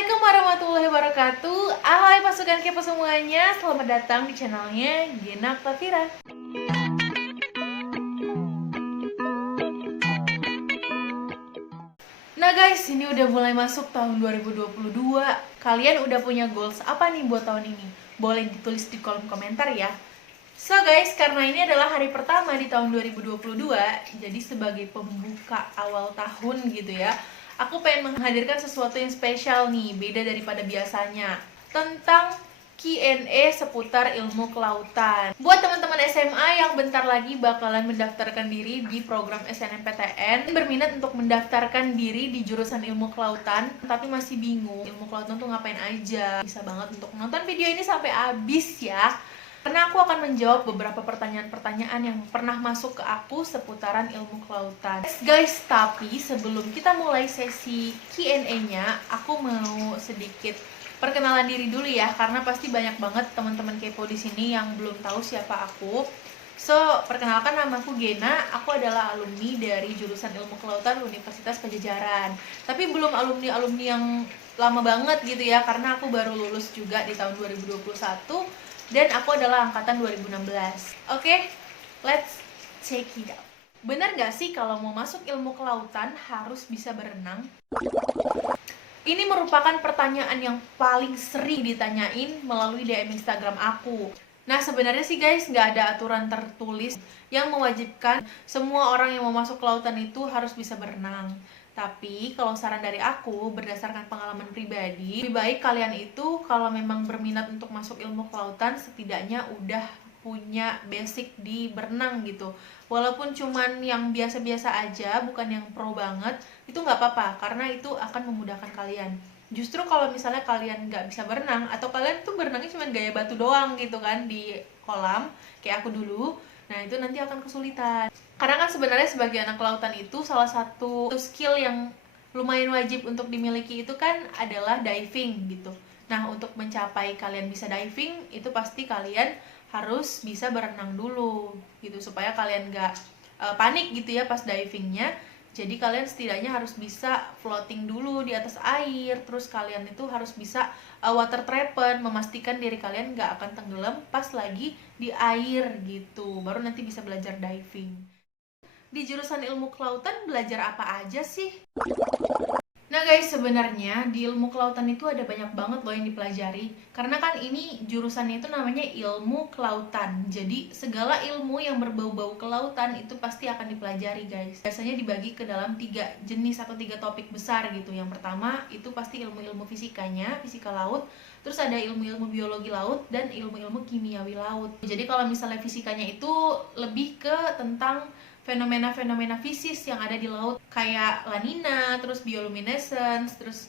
Assalamualaikum warahmatullahi wabarakatuh. Ahoj pasukan kepo semuanya, selamat datang di channelnya Gina Tafira. Nah guys, ini udah mulai masuk tahun 2022. Kalian udah punya goals apa nih buat tahun ini? Boleh ditulis di kolom komentar ya. So guys, karena ini adalah hari pertama di tahun 2022, jadi sebagai pembuka awal tahun gitu ya, aku pengen menghadirkan sesuatu yang spesial nih, beda daripada biasanya, tentang Q&A seputar ilmu kelautan. Buat teman-teman SMA yang bentar lagi bakalan mendaftarkan diri di program SNMPTN, berminat untuk mendaftarkan diri di jurusan ilmu kelautan, tapi masih bingung ilmu kelautan tuh ngapain aja, bisa banget untuk nonton video ini sampai habis ya. Karena aku akan menjawab beberapa pertanyaan-pertanyaan yang pernah masuk ke aku seputaran ilmu kelautan. Guys, tapi sebelum kita mulai sesi Q&A-nya, aku mau sedikit perkenalan diri dulu ya, karena pasti banyak banget teman-teman kepo di sini yang belum tahu siapa aku. So, perkenalkan, nama aku Gena, aku adalah alumni dari jurusan ilmu kelautan Universitas Pajajaran. Tapi belum alumni-alumni yang lama banget gitu ya, karena aku baru lulus juga di tahun 2021. Dan aku adalah angkatan 2016. Oke, let's check it out. Benar gak sih kalau mau masuk ilmu kelautan harus bisa berenang? Ini merupakan pertanyaan yang paling sering ditanyain melalui DM Instagram aku. Nah, sebenarnya sih guys, nggak ada aturan tertulis yang mewajibkan semua orang yang mau masuk kelautan itu harus bisa berenang. Tapi kalau saran dari aku, berdasarkan pengalaman pribadi, lebih baik kalian itu kalau memang berminat untuk masuk ilmu kelautan, setidaknya udah punya basic di berenang gitu. Walaupun cuman yang biasa-biasa aja, bukan yang pro banget, itu nggak apa-apa, karena itu akan memudahkan kalian. Justru kalau misalnya kalian nggak bisa berenang, atau kalian tuh berenangnya cuma gaya batu doang gitu kan di kolam, kayak aku dulu, nah itu nanti akan kesulitan. Karena kan sebenarnya sebagai anak kelautan itu salah satu skill yang lumayan wajib untuk dimiliki itu kan adalah diving gitu. Nah, untuk mencapai kalian bisa diving, itu pasti kalian harus bisa berenang dulu gitu, supaya kalian nggak panik gitu ya pas divingnya. Jadi kalian setidaknya harus bisa floating dulu di atas air, terus kalian itu harus bisa water trepan, memastikan diri kalian nggak akan tenggelam pas lagi di air gitu, baru nanti bisa belajar diving. Di jurusan ilmu kelautan belajar apa aja sih? Nah guys, sebenarnya di ilmu kelautan itu ada banyak banget loh yang dipelajari. Karena kan ini jurusannya itu namanya ilmu kelautan. Jadi segala ilmu yang berbau-bau kelautan itu pasti akan dipelajari guys. Biasanya dibagi ke dalam 3 jenis atau 3 topik besar gitu. Yang pertama itu pasti ilmu-ilmu fisikanya, fisika laut. Terus ada ilmu-ilmu biologi laut dan ilmu-ilmu kimiawi laut. Jadi kalau misalnya fisikanya itu lebih ke tentang fenomena-fenomena fisis yang ada di laut, kayak La Nina, terus bioluminescence, terus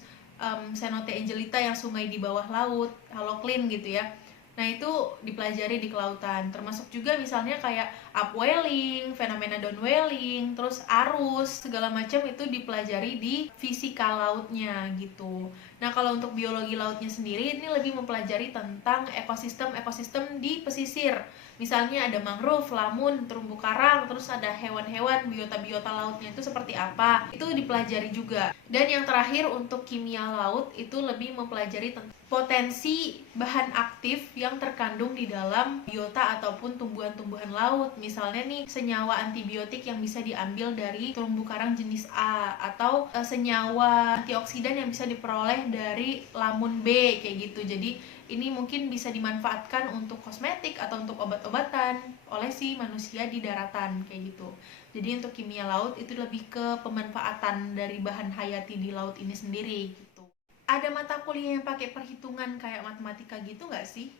Cenote Angelita yang sungai di bawah laut, halocline gitu ya. Nah itu dipelajari di kelautan, termasuk juga misalnya kayak upwelling, fenomena downwelling, terus arus, segala macam itu dipelajari di fisika lautnya gitu. Nah kalau untuk biologi lautnya sendiri ini lebih mempelajari tentang ekosistem-ekosistem di pesisir. Misalnya ada mangrove, lamun, terumbu karang, terus ada hewan-hewan, biota-biota lautnya itu seperti apa. Itu dipelajari juga. Dan yang terakhir untuk kimia laut itu lebih mempelajari tentang potensi bahan aktif yang terkandung di dalam biota ataupun tumbuhan-tumbuhan laut. Misalnya nih, senyawa antibiotik yang bisa diambil dari terumbu karang jenis A, atau senyawa antioksidan yang bisa diperoleh dari lamun B, kayak gitu. Jadi ini mungkin bisa dimanfaatkan untuk kosmetik atau untuk obat-obatan oleh si manusia di daratan, kayak gitu. Jadi untuk kimia laut itu lebih ke pemanfaatan dari bahan hayati di laut ini sendiri gitu. Ada mata kuliah yang pakai perhitungan kayak matematika gitu nggak sih?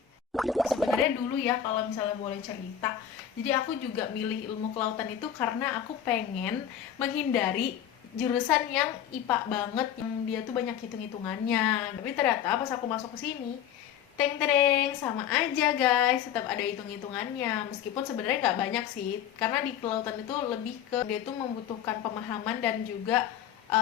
Sebenarnya dulu ya, kalau misalnya boleh cerita, jadi aku juga milih ilmu kelautan itu karena aku pengen menghindari jurusan yang IPA banget, yang dia tuh banyak hitung-hitungannya. Tapi ternyata pas aku masuk ke sini, teng tereng, sama aja guys, tetap ada hitung-hitungannya. Meskipun sebenarnya nggak banyak sih, karena di kelautan itu lebih ke dia tuh membutuhkan pemahaman dan juga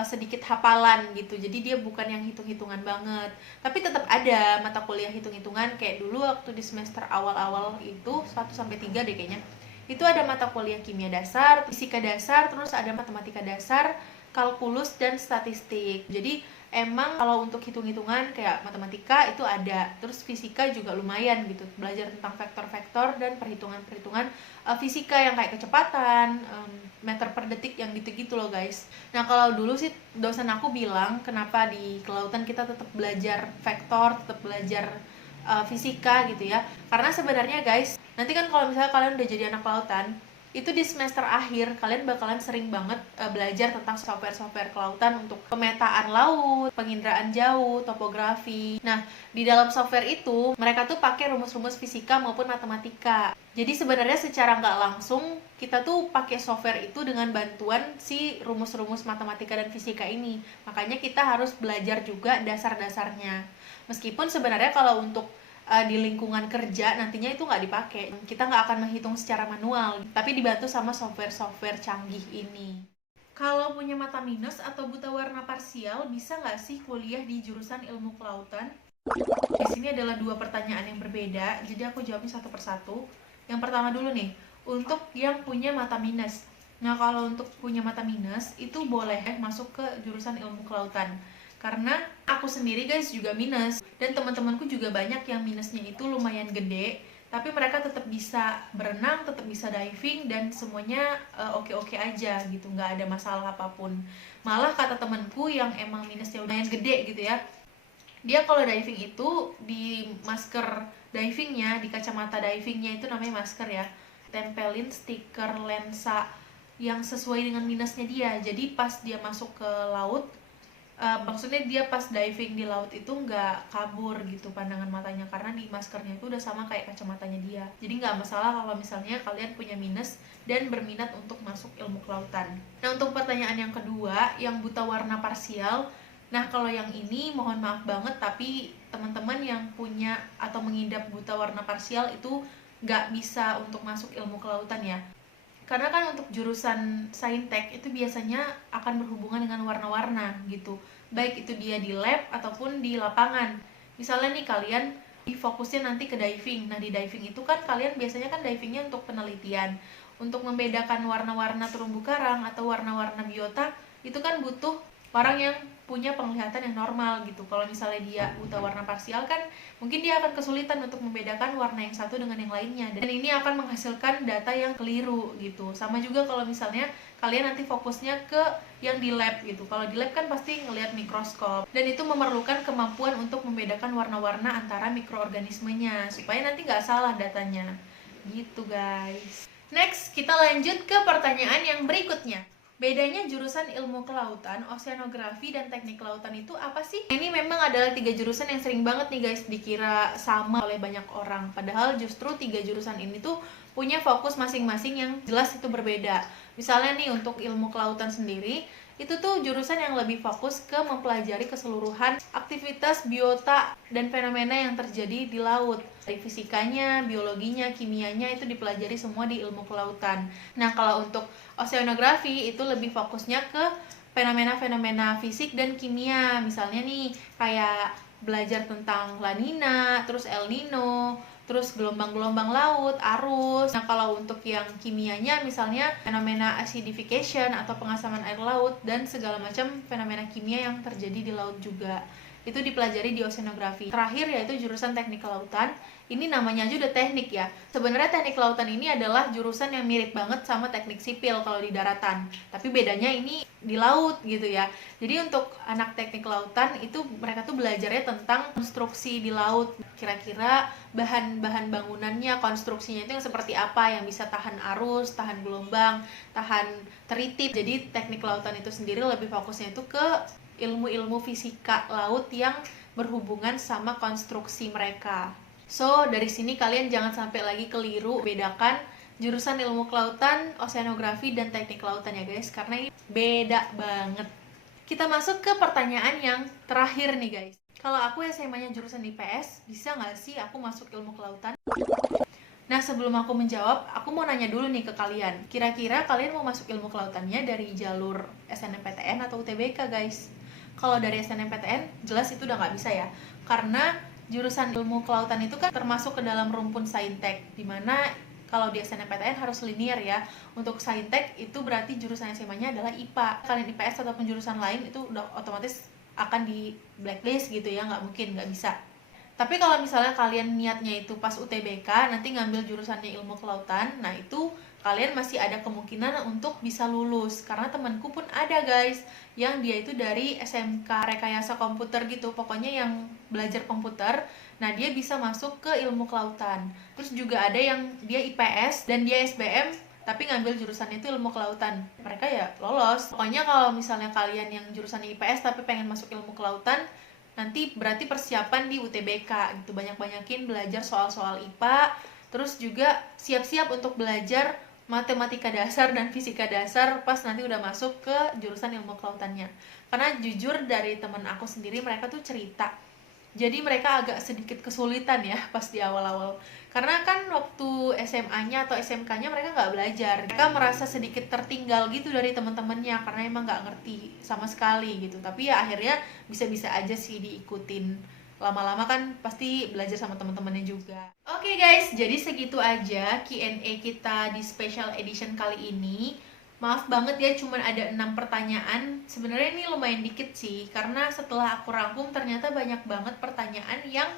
sedikit hafalan gitu. Jadi dia bukan yang hitung-hitungan banget. Tapi tetap ada mata kuliah hitung-hitungan, kayak dulu waktu di semester awal-awal itu 1-3 deh kayaknya. Itu ada mata kuliah kimia dasar, fisika dasar, terus ada matematika dasar, kalkulus dan statistik. Jadi emang kalau untuk hitung-hitungan kayak matematika itu ada, terus fisika juga lumayan gitu, belajar tentang vektor-vektor dan perhitungan-perhitungan fisika yang kayak kecepatan, meter per detik yang gitu-gitu loh guys. Nah kalau dulu sih dosen aku bilang kenapa di kelautan kita tetap belajar vektor, tetap belajar fisika gitu ya, karena sebenarnya guys, nanti kan kalau misalnya kalian udah jadi anak kelautan, itu di semester akhir kalian bakalan sering banget belajar tentang software-software kelautan untuk pemetaan laut, penginderaan jauh, topografi. Nah, di dalam software itu mereka tuh pakai rumus-rumus fisika maupun matematika. Jadi sebenarnya secara nggak langsung kita tuh pakai software itu dengan bantuan si rumus-rumus matematika dan fisika ini. Makanya kita harus belajar juga dasar-dasarnya. Meskipun sebenarnya kalau untuk di lingkungan kerja nantinya itu nggak dipakai, kita nggak akan menghitung secara manual, tapi dibantu sama software-software canggih ini. Kalau punya mata minus atau buta warna parsial, bisa nggak sih kuliah di jurusan ilmu kelautan? Di sini adalah dua pertanyaan yang berbeda, jadi aku jawabnya satu persatu. Yang pertama dulu nih, untuk yang punya mata minus. Nah, kalau untuk punya mata minus, itu boleh masuk ke jurusan ilmu kelautan. Karena aku sendiri guys juga minus, dan teman-temanku juga banyak yang minusnya itu lumayan gede, tapi mereka tetap bisa berenang, tetap bisa diving, dan semuanya oke-oke aja gitu, nggak ada masalah apapun. Malah kata temanku yang emang minusnya lumayan gede gitu ya, dia kalau diving itu di masker divingnya, di kacamata divingnya itu namanya masker ya, tempelin stiker lensa yang sesuai dengan minusnya dia. Jadi pas dia masuk ke laut, maksudnya dia pas diving di laut itu nggak kabur gitu pandangan matanya, karena di maskernya itu udah sama kayak kacamatanya dia. Jadi nggak masalah kalau misalnya kalian punya minus dan berminat untuk masuk ilmu kelautan. Nah, untuk pertanyaan yang kedua, yang buta warna parsial, nah kalau yang ini mohon maaf banget, tapi teman-teman yang punya atau mengidap buta warna parsial itu nggak bisa untuk masuk ilmu kelautan ya. Karena kan untuk jurusan saintek itu biasanya akan berhubungan dengan warna-warna gitu, baik itu dia di lab ataupun di lapangan. Misalnya nih kalian difokusnya nanti ke diving. Nah di diving itu kan kalian biasanya kan divingnya untuk penelitian, untuk membedakan warna-warna terumbu karang atau warna-warna biota, itu kan butuh orang yang punya penglihatan yang normal gitu. Kalau misalnya dia buta warna parsial kan mungkin dia akan kesulitan untuk membedakan warna yang satu dengan yang lainnya, dan ini akan menghasilkan data yang keliru gitu. Sama juga kalau misalnya kalian nanti fokusnya ke yang di lab gitu. Kalau di lab kan pasti ngelihat mikroskop, dan itu memerlukan kemampuan untuk membedakan warna-warna antara mikroorganismenya supaya nanti nggak salah datanya gitu guys. Next, kita lanjut ke pertanyaan yang berikutnya. Bedanya jurusan ilmu kelautan, oseanografi, dan teknik kelautan itu apa sih? Ini memang adalah 3 jurusan yang sering banget nih guys dikira sama oleh banyak orang. Padahal justru 3 jurusan ini tuh punya fokus masing-masing yang jelas itu berbeda. Misalnya nih untuk ilmu kelautan sendiri, itu tuh jurusan yang lebih fokus ke mempelajari keseluruhan aktivitas biota dan fenomena yang terjadi di laut. Dari fisikanya, biologinya, kimianya itu dipelajari semua di ilmu kelautan. Nah, kalau untuk oceanografi itu lebih fokusnya ke fenomena-fenomena fisik dan kimia. Misalnya nih, kayak belajar tentang La Nina, terus El Nino, terus gelombang-gelombang laut, arus. Nah, kalau untuk yang kimianya misalnya fenomena acidification atau pengasaman air laut dan segala macam fenomena kimia yang terjadi di laut juga. Itu dipelajari di oceanografi. Terakhir yaitu jurusan teknik kelautan. Ini namanya aja udah teknik ya. Sebenarnya teknik kelautan ini adalah jurusan yang mirip banget sama teknik sipil kalau di daratan. Tapi bedanya ini di laut gitu ya. Jadi untuk anak teknik kelautan itu mereka tuh belajarnya tentang konstruksi di laut. Kira-kira bahan-bahan bangunannya, konstruksinya itu yang seperti apa, yang bisa tahan arus, tahan gelombang, tahan teritip. Jadi teknik kelautan itu sendiri lebih fokusnya itu ke ilmu-ilmu fisika laut yang berhubungan sama konstruksi mereka. So, dari sini kalian jangan sampai lagi keliru bedakan jurusan ilmu kelautan, oceanografi, dan teknik kelautan ya guys, karena ini beda banget. Kita masuk ke pertanyaan yang terakhir nih guys. Kalau aku SMA-nya jurusan IPS, bisa nggak sih aku masuk ilmu kelautan? Nah, sebelum aku menjawab, aku mau nanya dulu nih ke kalian. Kira-kira kalian mau masuk ilmu kelautannya dari jalur SNMPTN atau UTBK guys? Kalau dari SNMPTN, jelas itu udah nggak bisa ya. Karena jurusan ilmu kelautan itu kan termasuk ke dalam rumpun saintek, dimana kalau di SNMPTN harus linear ya. Untuk saintek itu berarti jurusan SMA-nya adalah IPA. Kalian IPS ataupun jurusan lain itu udah otomatis akan di blacklist gitu ya, nggak mungkin, nggak bisa. Tapi kalau misalnya kalian niatnya itu pas UTBK nanti ngambil jurusannya ilmu kelautan, nah itu kalian masih ada kemungkinan untuk bisa lulus. Karena temanku pun ada guys, yang dia itu dari SMK Rekayasa Komputer gitu, pokoknya yang belajar komputer. Nah dia bisa masuk ke ilmu kelautan. Terus juga ada yang dia IPS dan dia SBM tapi ngambil jurusannya itu ilmu kelautan, mereka ya lolos. Pokoknya kalau misalnya kalian yang jurusan IPS tapi pengen masuk ilmu kelautan, nanti berarti persiapan di UTBK gitu, banyak-banyakin belajar soal-soal IPA, terus juga siap-siap untuk belajar matematika dasar dan fisika dasar pas nanti udah masuk ke jurusan ilmu kelautannya. Karena jujur dari temen aku sendiri, mereka tuh cerita jadi mereka agak sedikit kesulitan ya pas di awal-awal, karena kan waktu SMA-nya atau SMK-nya mereka nggak belajar, mereka merasa sedikit tertinggal gitu dari teman-temannya karena emang nggak ngerti sama sekali gitu. Tapi ya akhirnya bisa-bisa aja sih diikutin, lama-lama kan pasti belajar sama teman-temannya juga. Oke guys, jadi segitu aja Q&A kita di special edition kali ini. Maaf banget ya, cuman ada 6 pertanyaan. Sebenarnya ini lumayan dikit sih, karena setelah aku rangkum ternyata banyak banget pertanyaan yang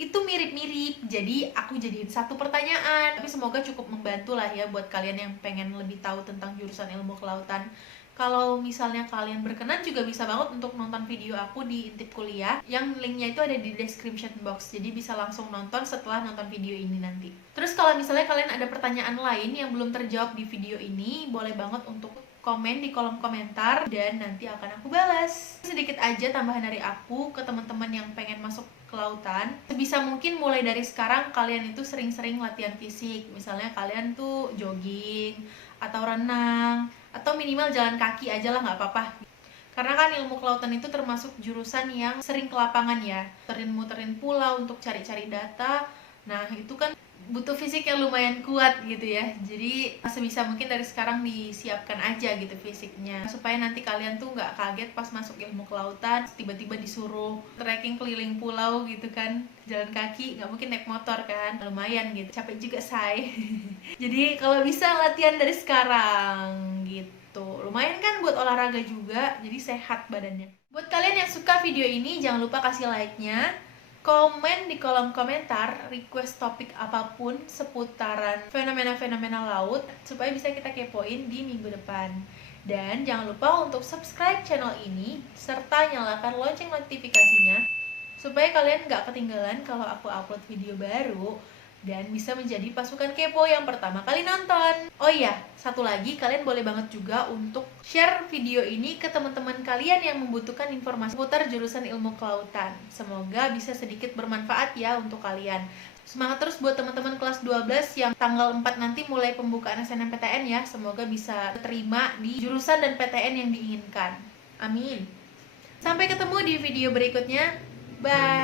itu mirip-mirip. Jadi aku jadiin satu pertanyaan. Tapi semoga cukup membantu lah ya buat kalian yang pengen lebih tahu tentang jurusan ilmu kelautan. Kalau misalnya kalian berkenan juga bisa banget untuk nonton video aku di Intip Kuliah, yang linknya itu ada di description box, jadi bisa langsung nonton setelah nonton video ini nanti. Terus kalau misalnya kalian ada pertanyaan lain yang belum terjawab di video ini, boleh banget untuk komen di kolom komentar dan nanti akan aku balas. Sedikit aja tambahan dari aku ke teman-teman yang pengen masuk kelautan, sebisa mungkin mulai dari sekarang kalian itu sering-sering latihan fisik. Misalnya kalian tuh jogging atau renang atau minimal jalan kaki aja lah, nggak apa-apa. Karena kan ilmu kelautan itu termasuk jurusan yang sering ke lapangan ya, muterin pulau untuk cari-cari data. Nah itu kan butuh fisik yang lumayan kuat gitu ya. Jadi sebisa mungkin dari sekarang disiapkan aja gitu fisiknya, supaya nanti kalian tuh nggak kaget pas masuk ilmu kelautan tiba-tiba disuruh trekking keliling pulau gitu kan, jalan kaki, nggak mungkin naik motor kan, lumayan gitu, capek juga say. Jadi kalau bisa latihan dari sekarang gitu, lumayan kan buat olahraga juga, jadi sehat badannya. Buat kalian yang suka video ini, jangan lupa kasih like-nya, komen di kolom komentar request topik apapun seputaran fenomena-fenomena laut supaya bisa kita kepoin di minggu depan. Dan jangan lupa untuk subscribe channel ini serta nyalakan lonceng notifikasinya supaya kalian nggak ketinggalan kalau aku upload video baru dan bisa menjadi pasukan kepo yang pertama kali nonton. Oh iya, satu lagi, kalian boleh banget juga untuk share video ini ke teman-teman kalian yang membutuhkan informasi seputar jurusan ilmu kelautan. Semoga bisa sedikit bermanfaat ya untuk kalian. Semangat terus buat teman-teman kelas 12 yang tanggal 4 nanti mulai pembukaan SNMPTN ya. Semoga bisa terima di jurusan dan PTN yang diinginkan. Amin. Sampai ketemu di video berikutnya. Bye.